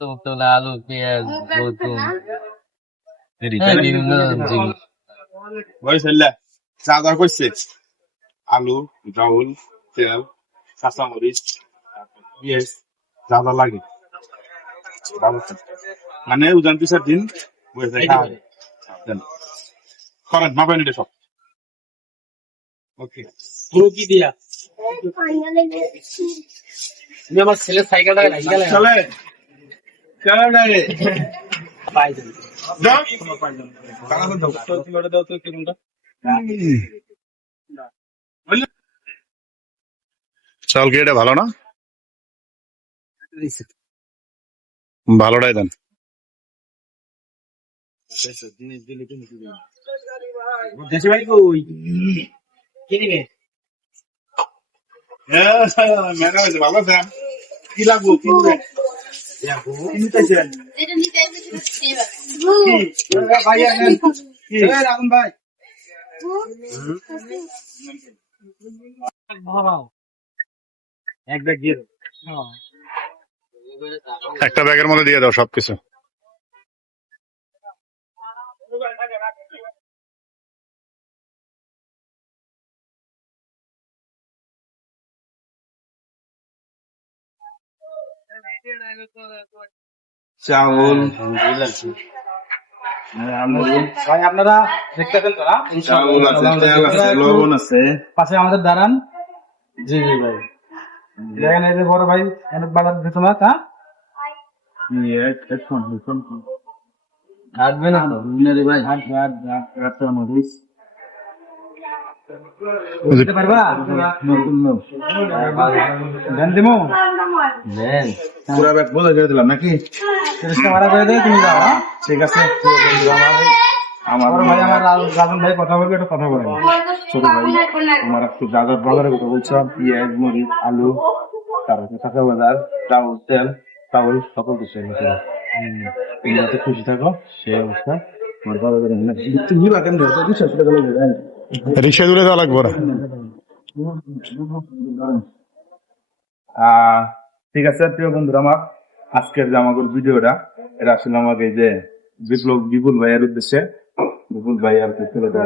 তোলা আলু পেঁয়াজ রসুন বিভিন্ন জিনিস যা দর করছে আলু, ডাউল, তেল, কাঁচামরিচ, পেঁয়াজ যা যা লাগে ভালো তো। মানে উজান পিসার দিন বসে খাওয়া হবে। দেন। করেন মাপেন এটা সব ওকে পুরো কি দিয়া তুমি আমার ছেলে সাইকেলটা রাখি গেলে চলে চলে যায় পাই যাবে দাও টাকা দাও তো কিলোটা দাও তো কিলোটা চাল কি এটা ভালো না ভালোটাই দেন দেশি ভাই কই কি নিবে মেলা হয়েছে ভালো আছে কি লাগবো কি নিবে কি নিতেছেন ভাই আনেন কি রাখুন ভাই এক ব্যাগ দিয়ে একটা ব্যাগের মধ্যে দিয়ে দাও সবকিছু চাউল ভাই আপনারা দেখতেছেন তো না চাউল আছে তেল আছে লবণ আছে পাশে আমাদের দাঁড়ান জি জি ভাই দেখেন এই যে বড় ভাই অনেক বাজার দিত না তা আসবে না রে ভাই বুঝতে পারবা দেন দিমু দেন পুরা ব্যাগ বোঝা করে দিলাম নাকি 30 টাকা ভাড়া করে দেয় তুমি যাও হ্যাঁ? ঠিক আছে আমার বড় ভাই আমার রাজন ভাই কথা বলবে একটু কথা বলেন ছোট ভাই আমার একটু বাজারের কথা বলছিলাম পেঁয়াজ মরিচ আলু তারপরে কাঁচা বাজার চাউল তেল চাউল সকল কিছু তুমি যাতে খুশি থাকো সেই অবস্থা আমার বাবা তুমি বাকেন রিক্সা দূরে যাওয়া লাগবো না ঠিক আছে প্রিয় বন্ধুরা আমার আজকের যে আমাদের ভিডিওটা এটা আসলে আমাকে যে বিপুল ভাইয়ের উদ্দেশ্যে বিপুল ভাই আর কি ছেলেটা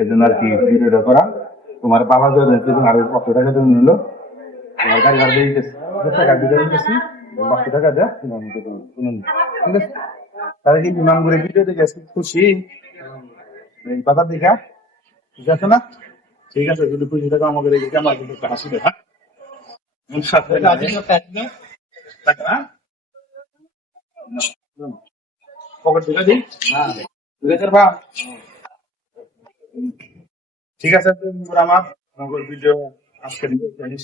এই জন্য আর কি ভিডিওটা করা তোমার বাবা আর 500 টাকা জন্য নিল তোমার গাড়ি ভাড়া দিয়ে দিতেছি 500 টাকা দেয় ঠিক আছে তাহলে কি ইমাম করে ভিডিও দেখে খুশি এই বাজার দেখা ঠিক আছে না ঠিক আছে যদি খুশি থাকো আমাকে রেখে আমার কিন্তু একটা হাসি দেখা ঠিক আছে আমার ভিডিও আজকে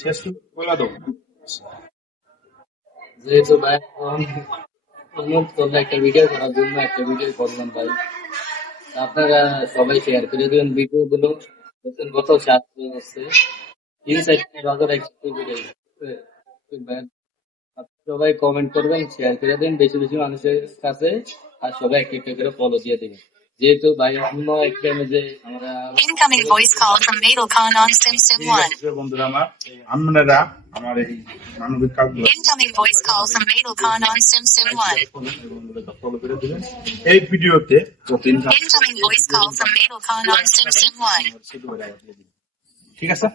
শেষ বলে দাও যেহেতু ভাই অনুরোধ করলে একটা ভিডিও করার জন্য একটা ভিডিও করলাম ভাই আপনারা সবাই শেয়ার করে দিবেন ভিডিও গুলো গত 7 হচ্ছে 3-4 বাজার একটু সবাই কমেন্ট করবেন শেয়ার করে দেন বেশি বেশি মানুষের কাছে আর সবাই একটা একটা করে ফলো দিয়ে দেবেন যেহেতু ভাই অন্য একটা যে আমরা Incoming voice call from Mail Khan on SimSim 1. বন্ধুরা আপনারা আমার এই মানবিক কাজগুলো Incoming voice call from Mail Khan on SimSim 1. এই ভিডিওতে Incoming voice call from Mail Khan on SimSim 1. ঠিক আছে